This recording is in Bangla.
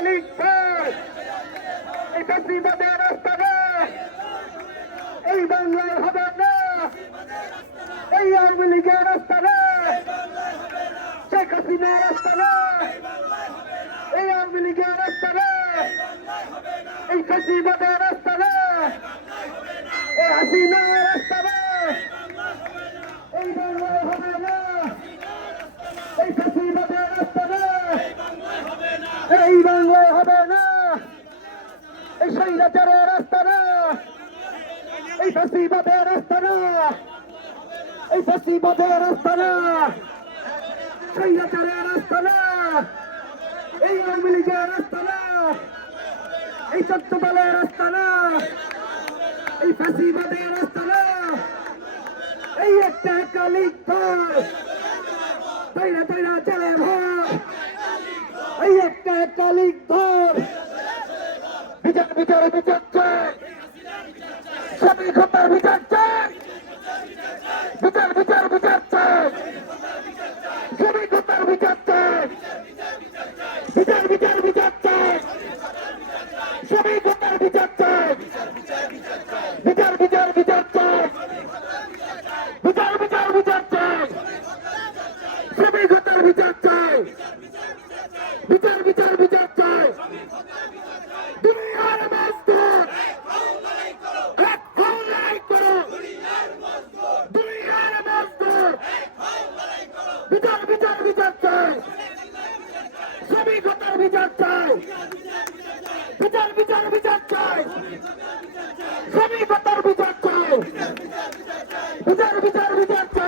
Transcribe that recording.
লিখবে এই ফ্যাসিবাদের রাস্তাটা এই বাংলায় হবে না এই আওয়ামী লীগের রাস্তা না শেখ এই আওয়ামী লীগের এই ফ্যাসিবাদের রাস্তা না এই বাংলায় হবে না এই ফ্যাসিবাদের রাস্তা না এই বাংলায় হবে না এই স্বৈরাচারের রাস্তা না এই ফ্যাসিবাদের রাস্তা না এই ফ্যাসিবাদের রাস্তা না স্বৈরাচারের না এই আওয়ামী লীগের রাস্তা না এই চোদ্দ দলের রাস্তা না এই ফ্যাসিবাদের রাস্তা না এই একটা কালিক দল, তৈরা তৈরা চলে ভাই এই একটা কালিক দল। বিচার বিচার চাই সবই খতার বিচার চাই বিচার বিচার বিচার চাই সবই খতার বিচার চাই বিচার বিচার বিচার চাই সবই খতার বিচার চাই বিচার বিচার বিচার চাই বিচার বিচার বিচার চাই বিচার চাই বিচার বিচার বিচার বিচার বিচার চাই। সবই ঘটার বিচার চাই।